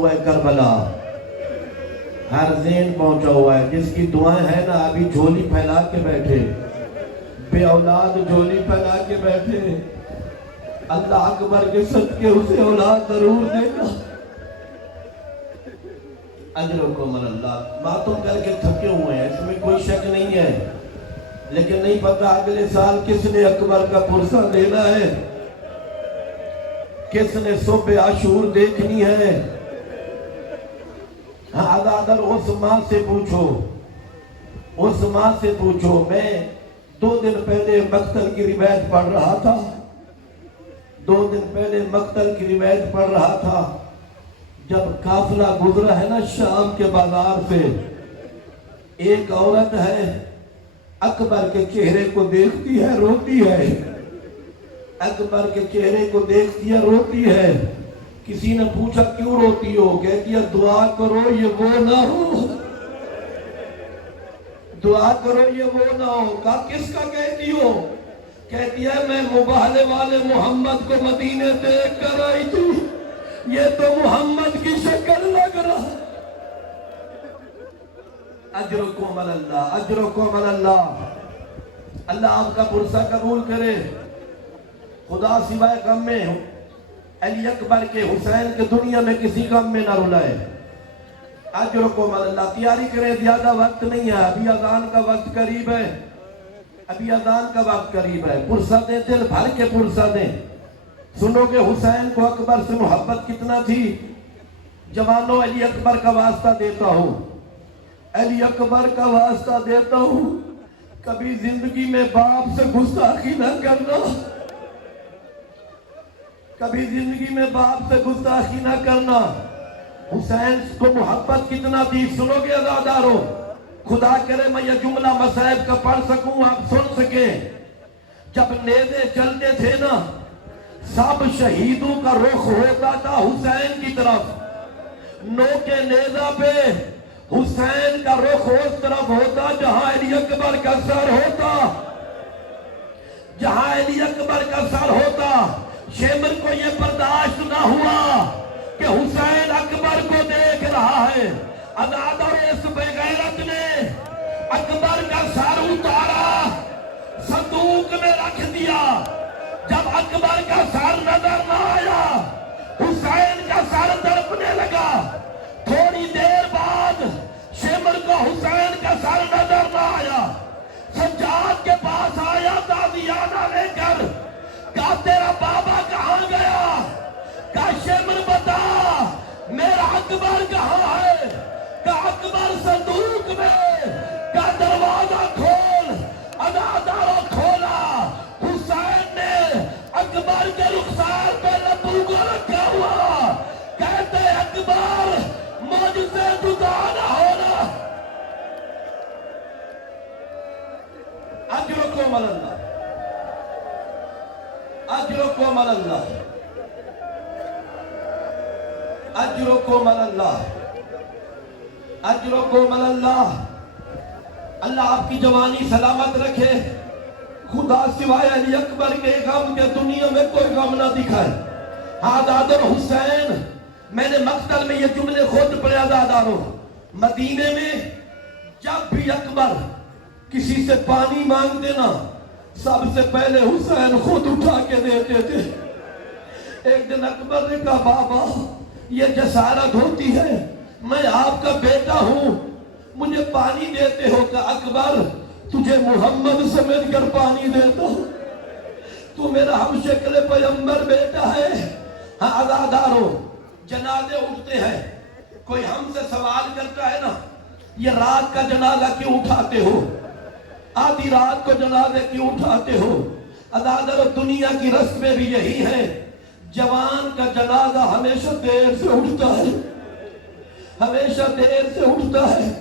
ہوا ہے کربلا، ہر ذہن پہنچا ہوا ہے. جس کی دعائیں ہیں نا ابھی جھولی پھیلا کے بیٹھے، بے اولاد جھولی پھیلا کے بیٹھے، اللہ اکبر کے صدقے اسے اولاد ضرور دے گا. اجرکم اللہ. باتوں کر کے تھکے ہوئے ہیں، اس میں کوئی شک نہیں ہے، لیکن نہیں پتا اگلے سال کس نے اکبر کا پرسہ دینا ہے، کس نے صبح عاشور دیکھنی ہے. اگر اس ماں سے پوچھو، اس ماں سے پوچھو. میں 2 دن پہلے مقتل کی روایت پڑھ رہا تھا، 2 دن پہلے مقتل کی روایت پڑھ رہا تھا. جب قافلہ گزرا ہے نا شام کے بازار سے، ایک عورت ہے اکبر کے چہرے کو دیکھتی ہے روتی ہے، اکبر کے چہرے کو دیکھتی ہے روتی ہے. کسی نے پوچھا کیوں روتی ہو؟ کہتی ہے دعا کرو یہ وہ نہ ہو، دعا کرو یہ وہ نہ ہو. کہا کس کا کہتی ہو؟ کہتی ہے میں مباہلے والے محمد کو مدینے دیکھ کر آئی تھی، یہ تو محمد کی شکل لگ رہا. اجرکم اللہ، اجرکم اللہ. اللہ آپ کا پرسہ قبول کرے. خدا سوائے غم میں علی اکبر کے حسین کے دنیا میں کسی غم میں نہ رلائے. اجرکم اللہ. تیاری کریں، زیادہ وقت نہیں ہے، ابھی اذان کا وقت قریب ہے، ابھی اذان کا وقت قریب ہے. پرسہ دیں، دل بھر کے پرسہ دیں. سنو کہ حسین کو اکبر سے محبت کتنا تھی. جوانوں علی اکبر کا واسطہ دیتا ہوں، علی اکبر کا واسطہ دیتا ہوں، کبھی زندگی میں باپ سے گستاخی نہ کرنا، کبھی زندگی میں باپ سے گستاخی نہ کرنا. حسین کو محبت کتنا تھی. سنو گے عزادارو، خدا کرے میں یہ جملہ مصائب کا پڑھ سکوں، آپ سن سکیں. جب نیزے چلتے تھے نا، سب شہیدوں کا رخ ہوتا تھا حسین کی طرف. نوکے نیزہ پہ حسین کا رخ اس طرف ہوتا جہاں علی اکبر کا سر ہوتا، جہاں علی اکبر کا سر ہوتا. شیمر کو یہ برداشت نہ ہوا کہ حسین اکبر کو دیکھ رہا ہے. عزادار اس بے غیرت نے اکبر کا سر اتارا، صندوق میں رکھ دیا. جب اکبر کا سر نظر نہ آیا، حسین کا سر تڑپنے لگا. تھوڑی دیر بعد شیمر کو حسین کا سر نظر نہ آیا. سجاد کے پاس آیا تازیانہ لے کر، کہا تیرا بابا کہاں گیا؟ کہا شیمر بتا میرا اکبر کہاں ہے؟ کہا اکبر صندوق میں. کہا دروازہ کھول. عزاداروں کھولا. حسین نے اکبر کے رخسار پہ لبو کو رکھا ہوا، کہتے اکبر مجھ سے جدا نہ ہونا. اجرکم اللہ، اجرکم اللہ، اجرکم اللہ، اجرکم اللہ. اللہ آپ کی جوانی سلامت رکھے. خدا سوائے علی اکبر کے غم کے دنیا میں کوئی غم نہ دکھائے. عزادار حسین، میں نے مقتل میں یہ جملے خود پڑھے. عزاداروں، مدینے میں جب بھی اکبر کسی سے پانی مانگتے نا، سب سے پہلے حسین خود اٹھا کے دیتے تھے. ایک دن اکبر نے کہا بابا یہ جسارت ہوتی ہے، میں آپ کا بیٹا ہوں، مجھے پانی دیتے ہو. کہ اکبر تجھے محمد سمجھ کر پانی دیتا ہوں، تو میرا ہم شکل پیغمبر بیٹا ہے. ہاں عزاداروں، جنازے اٹھتے ہیں، کوئی ہم سے سوال کرتا ہے نا یہ رات کا جنازہ کیوں اٹھاتے ہو، آدھی رات کو جنازے کیوں اٹھاتے ہو. عزاداروں، دنیا کی رسمیں بھی یہی ہیں. جوان کا جنازہ ہمیشہ دیر سے اٹھتا ہے، ہمیشہ دیر سے اٹھتا ہے.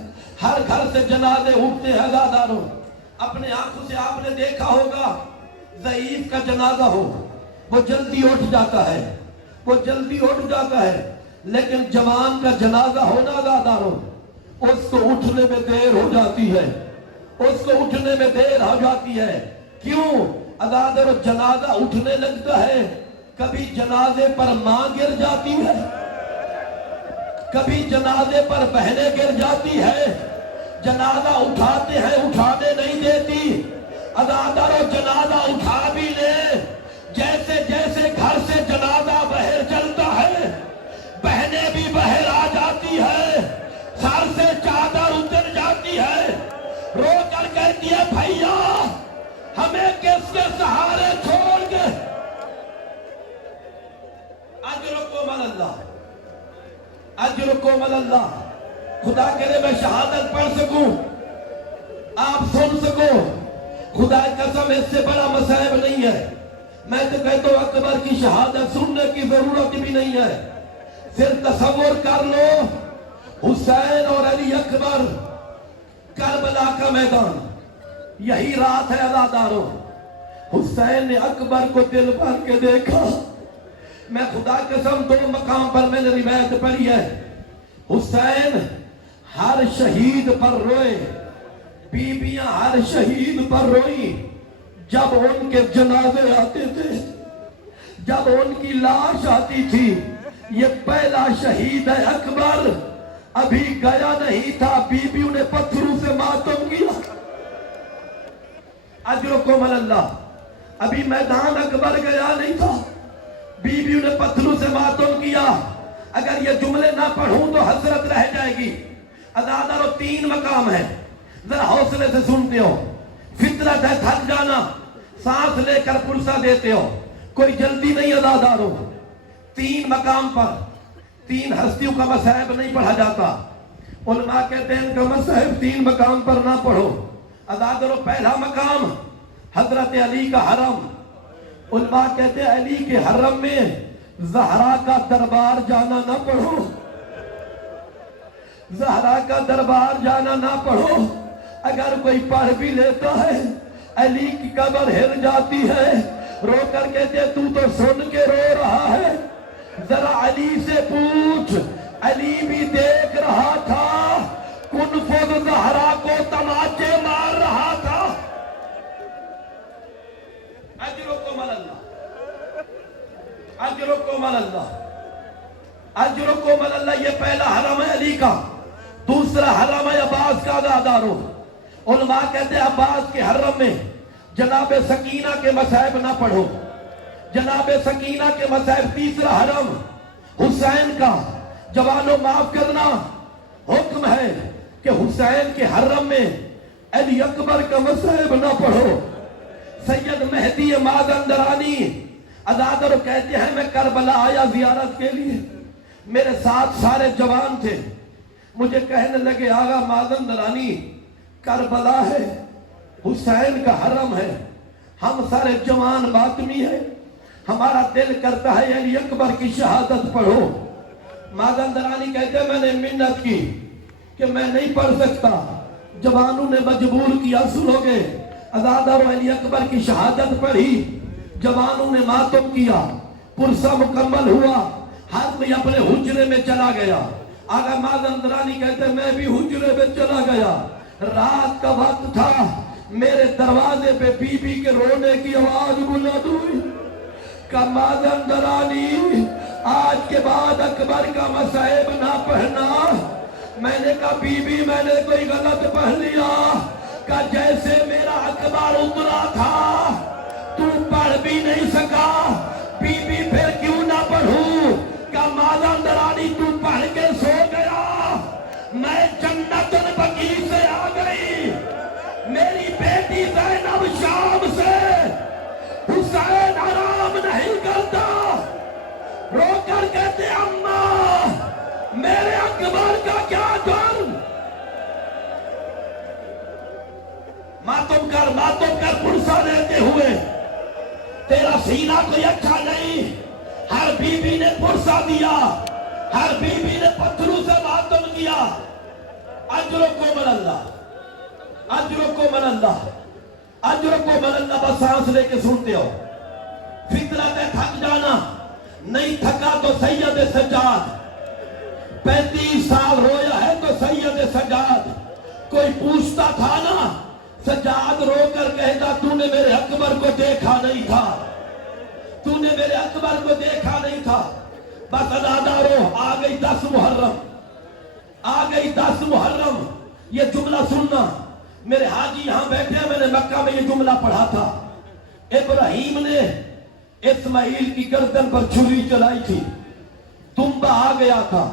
ہر گھر سے جنازے اٹھتے ہیں. عزاداروں، اپنے آنکھوں سے آپ نے دیکھا ہوگا، ضعیف کا جنازہ ہو وہ جلدی اٹھ جاتا ہے، وہ جلدی اٹھ جاتا ہے. لیکن جوان کا جنازہ ہونا عزاداروں، اس کو اٹھنے میں دیر ہو جاتی ہے، اس کو اٹھنے میں دیر ہو جاتی ہے. کیوں؟ عزاداروں، جنازہ اٹھنے لگتا ہے، کبھی جنازے پر ماں گر جاتی ہے، کبھی جنازے پر بہنیں گر جاتی ہے، جنازہ اٹھاتے ہیں اٹھانے نہیں دیتی، ادادارو جنازہ اٹھا بھی لے، جیسے جیسے گھر سے جنازہ باہر چلتا ہے بہنیں بھی باہر آ جاتی ہے، سر سے چادر اتر جاتی ہے، رو کر کہتی ہے بھیا ہمیں کس کے سہارے چھوڑ کے، اجرکم اللہ، اجرکم اللہ۔ خدا کرے میں شہادت پڑھ سکوں، آپ سن سکو، خدا کی قسم اس سے بڑا مصائب نہیں ہے۔ میں تو کہتا ہوں اکبر کی شہادت سننے کی ضرورت بھی نہیں ہے، صرف تصور کر لو حسین اور علی اکبر، کربلا کا میدان، یہی رات ہے عزادارو، حسین نے اکبر کو دل بھر کے دیکھا۔ میں خدا قسم دو مقام پر میں نے روایت پڑھی ہے، حسین ہر شہید پر روئے، بیویاں ہر شہید پر روئی جب ان کے جنازے آتے تھے، جب ان کی لاش آتی تھی۔ یہ پہلا شہید ہے اکبر، ابھی گیا نہیں تھا، بیویوں نے پتھروں سے ماتم کیا۔ اجرکم اللہ، ابھی میدان اکبر گیا نہیں تھا، بیویوں نے پتھروں سے ماتم کیا۔ اگر یہ جملے نہ پڑھوں تو حسرت رہ جائے گی۔ عزادارو تین مقام ہے، ذرا حوصلے سے سنتے ہو، فطرت ہے تھک جانا، سانس لے کر پرسہ دیتے ہو، کوئی جلدی نہیں عزادارو۔ تین مقام پر تین ہستیوں کا مصائب نہیں پڑھا جاتا، علماء کہتے ہیں ان کا مصائب تین مقام پر نہ پڑھو۔ عزادارو پہلا مقام حضرت علی کا حرم، علماء کہتے ہیں علی کے حرم میں زہرا کا دربار جانا نہ پڑھو، زہرا کا دربار جانا نہ پڑھو۔ اگر کوئی پڑھ بھی لیتا ہے علی کی قبر ہل جاتی ہے، رو کر کہتے ہیں تو سن کے رو رہا ہے، ذرا علی سے پوچھ، علی بھی دیکھ رہا تھا، کنفذ زہرا کو تماچے مار رہا تھا۔ اجرکم اللہ، اجرکم اللہ، اجرکم اللہ۔ یہ پہلا حرم ہے علی کا، دوسرا حرم ہے عباس کا عزادارو۔ علماء کہتے ہیں عباس کے حرم میں جناب سکینہ کے مصائب نہ پڑھو، جناب سکینہ کے مصائب۔ تیسرا حرم حسین کا، جوانوں معاف کرنا، حکم ہے کہ حسین کے حرم میں علی اکبر کا مصائب نہ پڑھو۔ سید مہدی مازندرانی عزادارو کہتے ہیں میں کربلا آیا زیارت کے لیے، میرے ساتھ سارے جوان تھے، مجھے کہنے لگے آغا مازندرانی کربلا ہے، حسین کا حرم ہے، ہم سارے جوان باطمی ہیں، ہمارا دل کرتا ہے علی اکبر کی شہادت پڑھو۔ مازندرانی کہتے ہیں میں نے منت کی کہ میں نہیں پڑھ سکتا، جوانوں نے مجبور کیا، سنو گے عزادارو علی اکبر کی شہادت پڑھی، جوانوں نے ماتم کیا، پرسہ مکمل ہوا، ہر کوئی اپنے حجرے میں چلا گیا۔ آقا مازندرانی کہتے ہیں میں بھی حجرے میں چلا گیا، رات کا وقت تھا، میرے دروازے پہ بی بی کے رونے کی آواز بلند ہوئی کہ مازندرانی آج کے بعد اکبر کا مصائب نہ پڑھنا۔ میں نے کہا بی بی میں نے کوئی غلط پڑھ لیا؟ کہ جیسے میرا اکبر اترا تھا تو پڑھ بھی نہیں سکا، بی بی پھر کیوں نہ پڑھوں؟ کہ مازندرانی تو پڑھ کے سو گیا، میں جنت البقیع سے آ گئی، میری بیٹی زینب شام سے، حسین آرام نہیں کرتا، رو کر کہتے اماں میرے اکبر کا کیا جرم؟ ماتم کر پرسہ دیتے ہوئے، تیرا سینہ کوئی اچھا نہیں۔ ہر بی بی نے پرسہ دیا، ہر بی بی نے پتھروں سے ماتم کیا۔ اجرکم اللہ، اجرکم اللہ، اجرکم اللہ۔ بس سانس لے کے سنتے ہو، فطرت ہے تھک جانا، نہیں تھکا تو سید سجاد 35 سال رویا ہے تو سید سجاد کوئی پوچھتا تھا نا، سجاد رو کر کہتا تو نے میرے اکبر کو دیکھا نہیں تھا، تو نے میرے اکبر کو دیکھا نہیں تھا۔ بس عزادارو آ گئی 10 محرم، گئی 10 محرم. یہ جملہ سننا میرے حاجی یہاں بیٹھے ہیں, میں نے مکہ میں یہ جملہ پڑھا تھا. ابراہیم نے اسماعیل کی گردن پر چھری چلائی تھی, تنبا آ گیا تھا,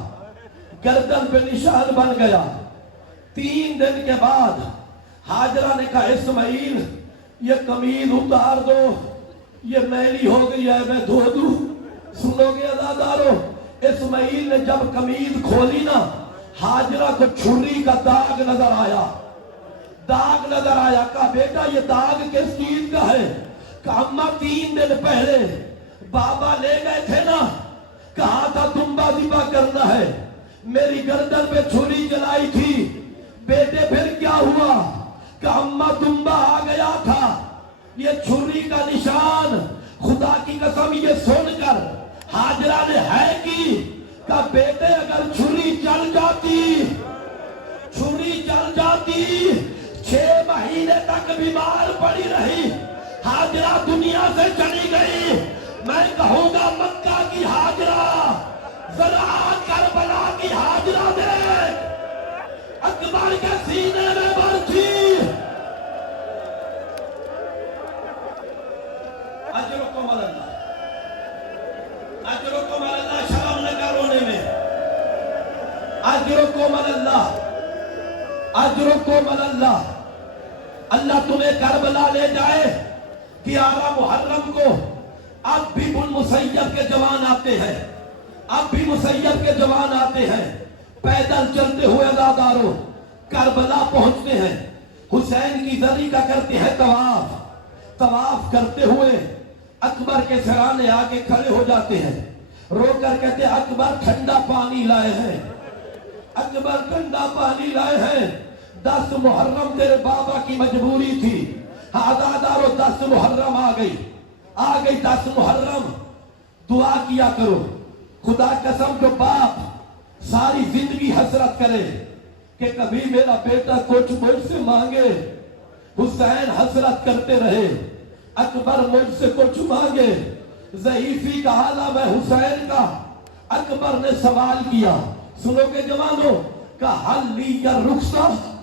گردن پہ نشان بن گیا. 3 دن کے بعد ہاجرہ نے کہا اسماعیل یہ قمیض اتار دو, یہ میلی ہو گئی ہے, میں دھو دوں. سنو گے عزادارو, اسماعیل نے جب قمیض کھولی نا, ہاجرہ کو چھری کا داغ نظر آیا, داغ نظر آیا. کہا بیٹا یہ داغ کس چیز کا ہے؟ کہا اماں 3 دن پہلے بابا لے گئے تھے نا, کہا تھا تنبا ذبح کرنا ہے, میری گردن پہ چھری چلائی تھی. بیٹے پھر کیا ہوا؟ کہا اماں تنبا آ گیا تھا, یہ چھری کا نشان. خدا کی قسم یہ سن کر ہاجرہ نے ہے کی, کہا بیٹے اگر چھری چل جاتی, چھری چل جاتی 6 مہینے تک بیمار پڑی رہی, ہاجرہ دنیا سے چلی گئی. میں کہوں گا مکہ کی ہاجرہ ذرا کربلا کی ہاجرہ دیکھ, اکبر کے سینے میں برچی. اجرکم اللہ, اجرکم اللہ, شرم نہ کر رونے میں. اجرکم اللہ, اجرکم اللہ. اللہ تمہیں کربلا لے جائے. 11 محرم کو اب بھی مسیب کے جوان آتے ہیں, اب بھی مسیب کے جوان آتے ہیں, پیدل چلتے ہوئے عزاداروں کربلا پہنچتے ہیں. حسین کی زری کا کرتے ہیں طواف, طواف کرتے ہوئے اکبر کے سرانے آگے کھڑے ہو جاتے ہیں, رو کر کہتے ہیں اکبر ٹھنڈا پانی لائے ہیں, اکبر ٹھنڈا پانی لائے ہیں. 10 محرم تیرے بابا کی مجبوری تھی. عزادارو 10 محرم آ گئی, آ گئی 10 محرم. دعا کیا کرو, خدا قسم جو باپ ساری زندگی حسرت کرے کہ کبھی میرا بیٹا کچھ مجھ سے مانگے. حسین حسرت کرتے رہے, اکبر مجھ سے کچھ مانگے. ضعیفی کا حالہ میں حسین کا. اکبر نے سوال کیا, سنو کہ جوانوں, کہ حل لی یا رخصت,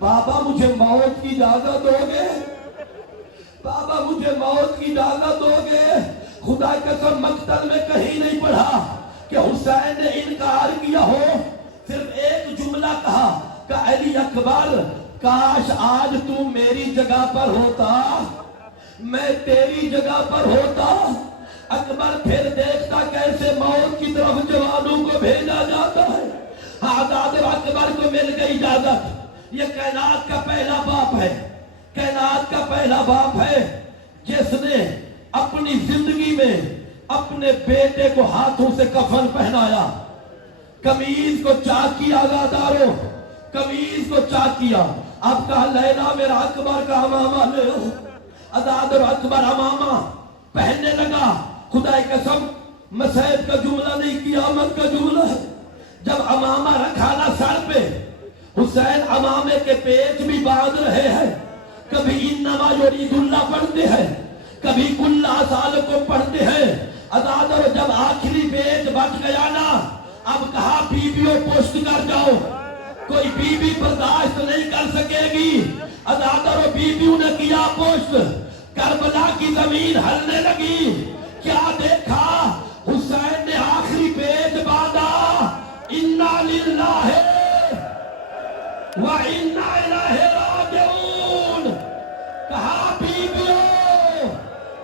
بابا مجھے موت کی اجازت دو گے, بابا مجھے موت کی اجازت دو گے. خدا قسم مقتل میں کہیں نہیں پڑھا کہ حسین نے انکار کیا ہو, صرف ایک جملہ کہا کہ علی اکبر کاش آج تو میری جگہ پر ہوتا, میں تیری جگہ پر ہوتا. اکبر پھر دیکھتا کیسے موت کی طرف جوانوں کو بھیجا جاتا ہے. آزاد اکبر کو مل گئی اجازت. یہ کائنات کا پہلا باپ ہے, کائنات کا پہلا باپ ہے جس نے اپنی زندگی میں اپنے بیٹے کو ہاتھوں سے کفن پہنایا, قمیض کو چاک کیا. عزادارو قمیض کو چاک کیا. اب کہا لیلا میرا اکبر کا امامہ لے لو. عزادارو اکبر امامہ پہننے لگا. خدا کی قسم مسائب کا جملہ نہیں, قیامت کا جملہ ہے. جب امامہ رکھا نا سر پہ, حسین امامے کے پیچ بھی باندھ رہے ہیں. کبھی انما یرید اللہ پڑھتے ہیں, کبھی کل سال کو پڑھتے ہیں. عزادارو جب آخری پیچ بچ گیا نا, اب کہا بیویوں پشت کر جاؤ, کوئی بیوی برداشت نہیں کر سکے گی. عزادارو بیویوں نے کیا پشت, کربلا کی زمین ہلنے لگی. کیا دیکھا؟ حسین نے آخری پیچ باندھا, انا للہ وَإِنَّا إِلَيْهِ رَاجِعُونَ. کہا بیویوں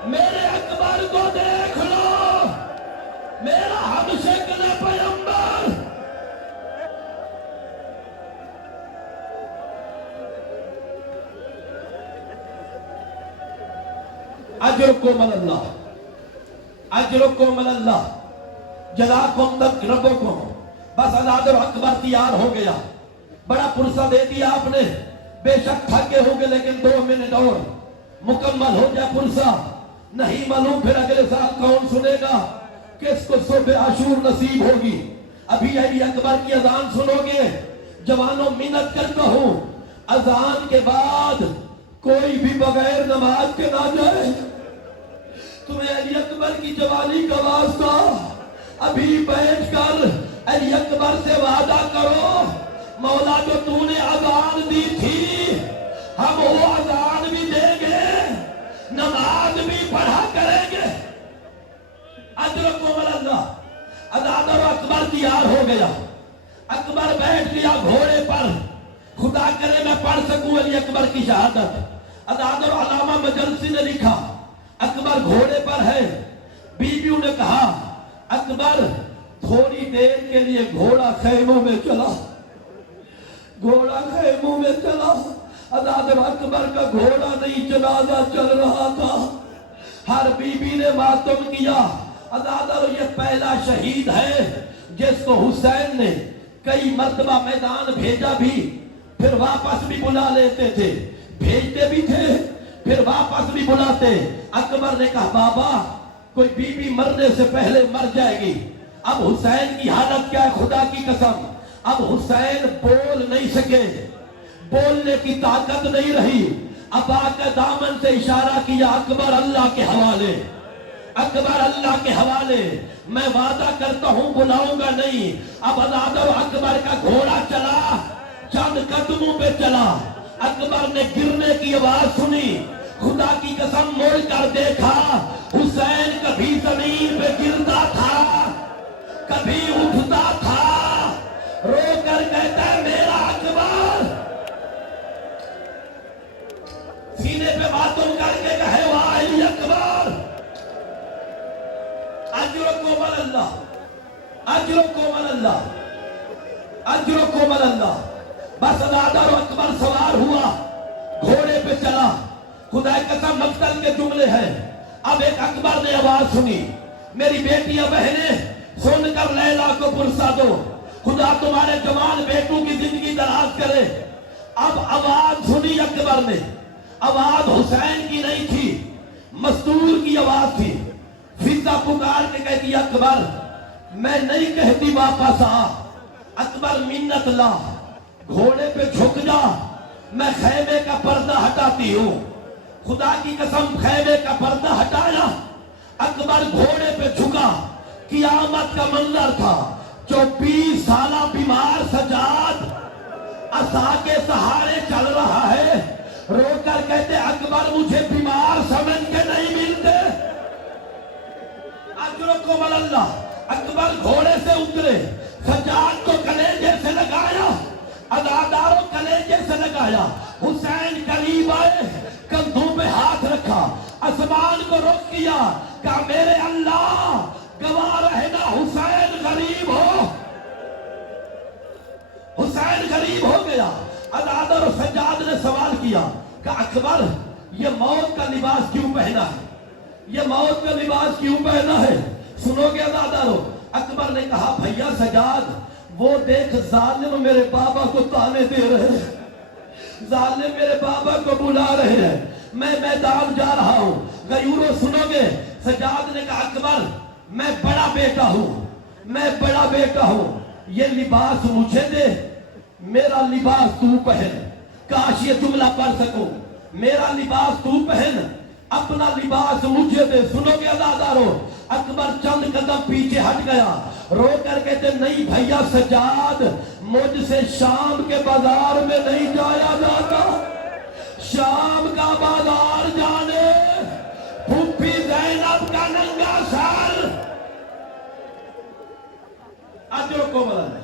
میرے اکبر کو دیکھ لو, میرا ہم شکل پیغمبر. اجرکم اللہ, اجرکم اللہ, جزاکم ربکم. بس عزادر اکبر تیار ہو گیا, بڑا پرسہ دے دیا آپ نے. بے شک تھکے ہوں گے لیکن 2 منٹ اور مکمل ہو جائے پرسہ. نہیں معلوم پھر اگلے سال کون سنے گا, کس کو صبح عاشور نصیب ہوگی. ابھی علی اکبر کی اذان سنو گے. جوانوں منت کرتا ہوں, اذان کے بعد کوئی بھی بغیر نماز کے نہ جائے. تمہیں علی اکبر کی جوانی کا واسطہ, ابھی بیٹھ کر علی اکبر سے وعدہ کرو مولا جو تو نے اذان دی تھی ہم وہ اذان بھی دیں گے، نماز بھی پڑھا کریں گے۔ اجرکم اللہ۔ ادادر اکبر تیار ہو گیا، اکبر بیٹھ گیا گھوڑے پر۔ خدا کرے میں پڑھ سکوں علی اکبر کی شہادت۔ ادادر علامہ مجلسی نے لکھا اکبر گھوڑے پر ہے، بیویوں نے کہا اکبر تھوڑی دیر کے لیے گھوڑا خیموں میں چلا، گھوڑا خیموں میں چلا۔ ادادر اکبر کا گھوڑا نہیں، جنازہ چل رہا تھا، ہر بیوی نے ماتم کیا۔ ادادر یہ پہلا شہید ہے جس کو حسین نے کئی مرتبہ میدان بھیجا بھی، پھر واپس بھی بلا لیتے تھے، بھیجتے بھی تھے پھر واپس بھی بلاتے۔ اکبر نے کہا بابا کوئی بیوی مرنے سے پہلے مر جائے گی، اب حسین کی حالت کیا ہے، خدا کی قسم اب حسین بول نہیں سکے، بولنے کی طاقت نہیں رہی۔ اب آ کے دامن سے اشارہ کیا اکبر اللہ کے حوالے، اکبر اللہ کے حوالے، میں وعدہ کرتا ہوں بلاؤں گا نہیں۔ اب ادادر اکبر کا گھوڑا چلا، چند قدموں پہ چلا، اکبر نے گرنے کی آواز سنی، خدا کی قسم موڑ کر دیکھا، حسین کبھی زمین پہ گرتا تھا کبھی اٹھتا تھا، رو کر کہتا ہے میرا اکبر، سینے پہ ماتم کر کے کہے واہ علی اکبر، اجرکم اللہ، اجرکم اللہ، اجرکم اللہ۔ بس ادادر اکبر سوار ہوا، گھوڑے پہ چلا، خدا قسم مقتل کے جملے ہیں۔ اب ایک اکبر نے آواز سنی، میری بیٹیاں بہنیں سن کر لیلا کو پرسا دو، خدا تمہارے جوان بیٹوں کی زندگی دراز کرے۔ اب آواز سنی اکبر نے، آواز حسین کی نہیں تھی، مستور کی آواز تھی۔ فضا پکار کے کہتی اکبر میں نہیں کہتی واپس آ، اکبر منت لا، گھوڑے پہ جھک جا، میں خیمے کا پردہ ہٹاتی ہوں۔ خدا کی قسم خیمے کا پردہ ہٹایا، اکبر گھوڑے پہ جھکا، قیامت کا منظر تھا۔ 24 سالہ بیمار سجاد عصا کے سہارے چل رہا ہے، رو کر کہتے اکبر مجھے بیمار سمجھ کے نہیں ملتے۔ اجرکم اللہ۔ اکبر گھوڑے سے اترے، سجاد کو کلیجے سے لگایا، اداداروں کلیجے سے لگایا، حسین قریب آئے، کندھوں پہ ہاتھ رکھا، آسمان کو رخ کیا، کہا میرے اللہ گواہ رہنا حسین غریب ہو، حسین غریب ہو گیا۔ ادادر و سجاد نے سوال کیا کہ اکبر یہ موت کا لباس کیوں پہنا ہے، یہ موت کا لباس کیوں پہنا ہے، سنو گے ادادارو؟ اکبر نے کہا بھیا سجاد وہ دیکھ ظالم میرے بابا کو تانے دے رہے ہیں، ظالم میرے بابا کو بلا رہے ہیں، میں میدان جا رہا ہوں۔ غیورو سنو گے؟ سجاد نے کہا اکبر میں بڑا بیٹا ہوں، میں بڑا بیٹا ہوں، یہ لباس مجھے دے، میرا لباس تو پہن۔ کاش یہ جملہ پڑھ سکوں، میرا لباس تو پہن، اپنا لباس مجھے دے۔ سنو گے ادادارو؟ اکبر چند قدم پیچھے ہٹ گیا، رو کر کہتے نہیں بھیا سجاد مجھ سے شام کے بازار میں نہیں جایا جاتا، شام کا بازار جانے پھوپھی زینب کا ننگا سر۔ اجرکم اللہ،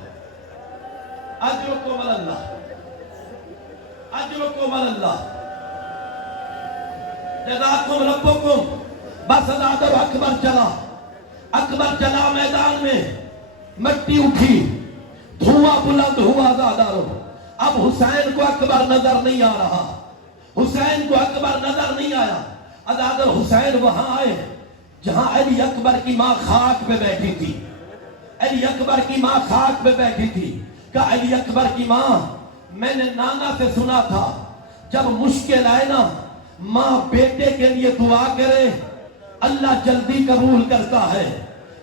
اجرکم اللہ، اجرکم اللہ، جزاکم ربکم۔ بس ادادر اکبر چلا، اکبر چلا میدان میں، مٹی اٹھی، دھواں بلند ہوا ادادارو۔ اب حسین کو اکبر نظر نہیں آ رہا، حسین کو اکبر نظر نہیں آیا۔ ادادر حسین وہاں آئے جہاں علی اکبر کی ماں خاک پہ بیٹھی تھی، علی اکبر کی ماں خاک پہ بیٹھی تھی۔ کہا علی اکبر کی ماں میں نے نانا سے سنا تھا جب مشکل آئے نا ماں بیٹے کے لیے دعا کرے اللہ جلدی قبول کرتا ہے،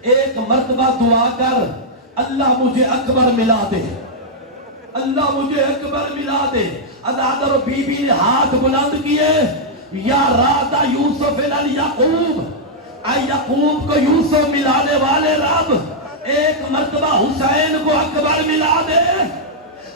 ایک مرتبہ دعا کر اللہ مجھے اکبر ملا دے، اللہ مجھے اکبر ملا دے۔ ادادر بی بی نے ہاتھ بلند کیے، یا رادا یوسف یعقوب، اے یعقوب کو یوسف ملانے والے رب ایک مرتبہ حسین کو اکبر ملا دے۔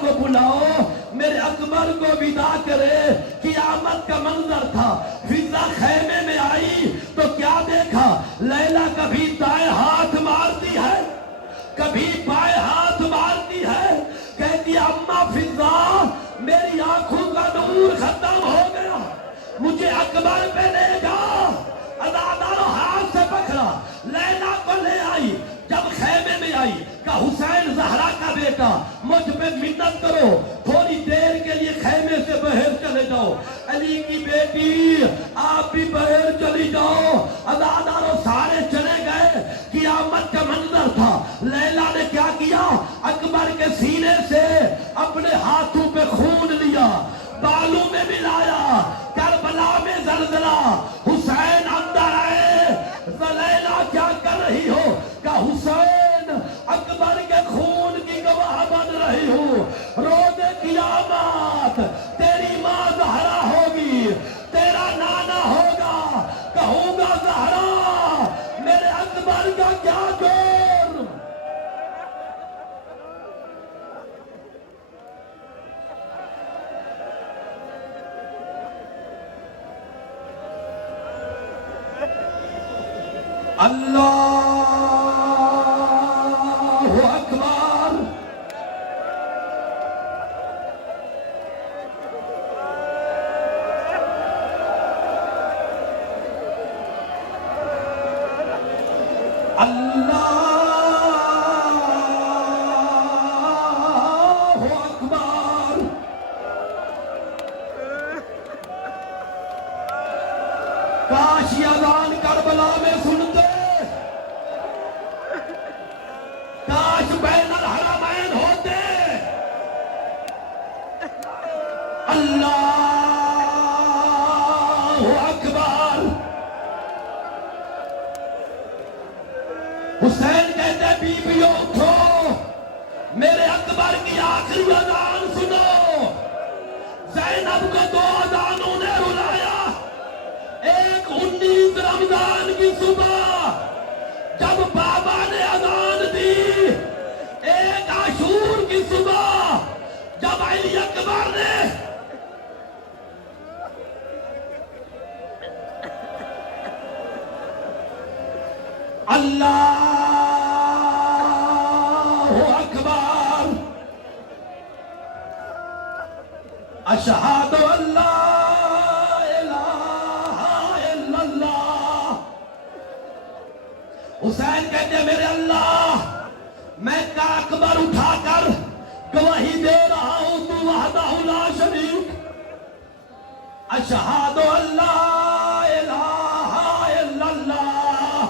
کو بلاؤ، میرے اکبر کو ودا کرے۔ قیامت کا منظر تھا، فضا خیمے میں آئی تو کیا دیکھا؟ لیلا کبھی دائیں ہاتھ مارتی ہے، کبھی بائیں ہاتھ مارتی ہے، کہتی اماں فضا میری آنکھوں کا نور ختم ہو گیا، مجھے اکبر پہ لے جا۔ ادادارو ہاتھ سے پکڑا، لیلا کو لے آئی۔ جب خیمے میں آئی کہ حسین زہرا کا بیٹا مجھ پہ منت کرو، تھوڑی دیر کے لیے خیمے سے باہر چلے جاؤ، علی کی بیٹی آپ بھی باہر چلی جاؤ۔ ادادارو سارے چلے گئے۔ قیامت کا منظر تھا۔ لیلا نے کیا کیا؟ اکبر کے سینے سے اپنے ہاتھوں پہ خون لیا، بالوں میں ملایا۔ کربلا میں زلزلہ، حسین اندر آئے۔ لیلا کیا کر رہی ہو؟ کہ حسین اکبر کے خون کی گواہ بن رہی ہوں۔ روز قیامت تیری ماں زہرا ہوگی، تیرا نانا ہوگا، کہوں گا زہرا میرے اکبر کا کیا جرم۔ اللہ اکبر۔ اللہ اکبر۔ کاش یہ اذان کربلا میں سنتے، کاش بین الحرمین ہوتے۔ اللہ اکبر۔ حسین کہتے بیویوں اٹھو، میرے اکبر کی آخری اذان سنو۔ زینب کو 2 اذانوں نے رلایا، ایک 19 رمضان کی صبح جب بابا نے اذان دی، ایک عاشور کی صبح جب علی اکبر نے اللہ اکبر۔ اشہد ان لا الہ الا اللہ۔ حسین کہتے ہیں میرے اللہ، میں کا اکبر اٹھا کر گواہی دے رہا ہوں تو وحدہ لا شریک۔ اشہد ان لا الہ الا اللہ،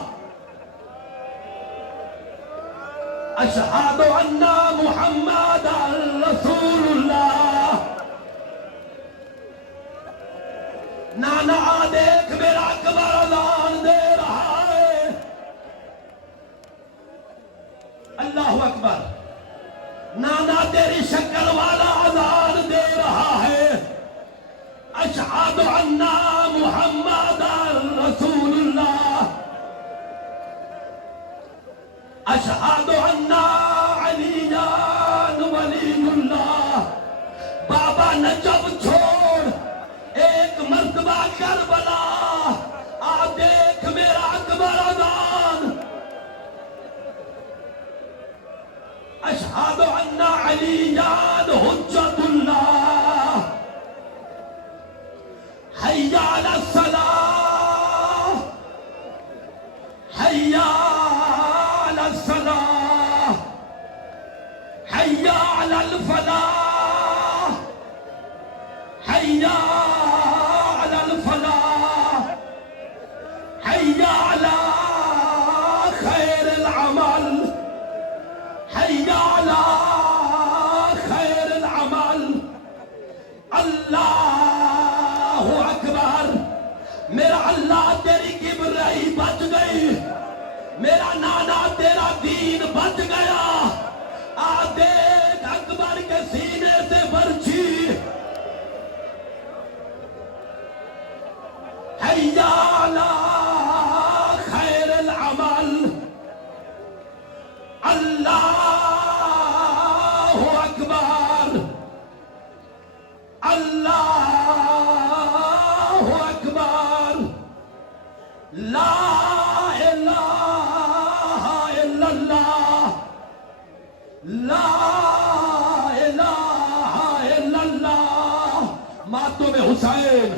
اشہد ان محمد رسول اللہ۔ نانا دیکھ میرا اکبر اذان دے رہا ہے۔ اللہ اکبر۔ نانا تیری شکل والا اذان دے رہا ہے۔ اشہد ان محمد رسول اللہ، اشہد ان علی ولی اللہ۔ بابا نجف چھوڑ، ایک مرتبہ کربلا آ دیکھ میرا اکبر اذان۔ اشہد ان علی حجت اللہ، حی علی الصلاۃ، حی علی الصلاۃ، حی علی الفلاح، حی علی الفلاح، حی علی خیر العمل، حی علی خیر العمل۔ اللہ اکبر۔ میرا اللہ تیری کبریائی بچ گئی، میرا نانا تیرا دین بچ گیا۔ آ دیکھ اکبر کے سینے سے برچھی، لا الہ الا اللہ، لا الہ الا اللہ، ماتم حسین